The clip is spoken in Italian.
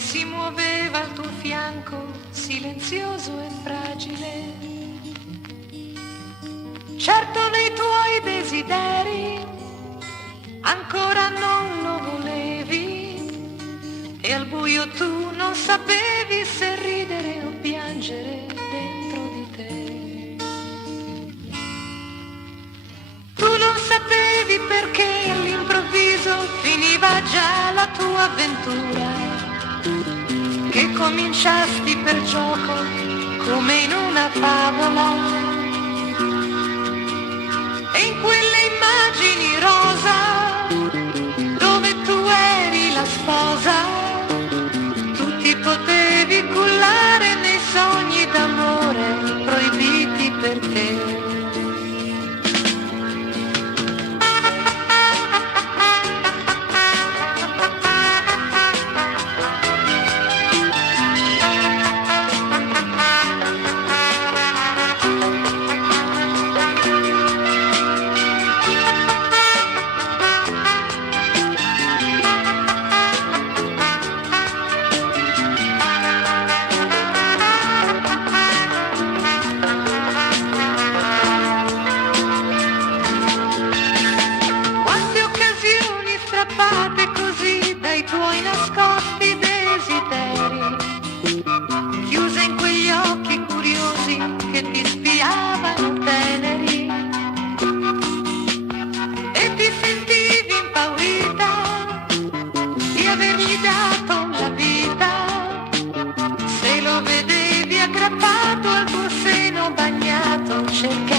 che si muoveva al tuo fianco, silenzioso e fragile. Certo nei tuoi desideri ancora non lo volevi, e al buio tu non sapevi se ridere o piangere dentro di te. Tu non sapevi perché all'improvviso finiva già la tua avventura, che cominciasti per gioco come in una favola. E in quelle immagini rosa, dove tu eri la sposa, tu ti potevi cullare nei sogni d'amore proibiti per te. Così dai tuoi nascosti desideri, chiuse in quegli occhi curiosi che ti spiavano teneri, e ti sentivi impaurita di avergli dato la vita, se lo vedevi aggrappato al tuo seno bagnato, cercavi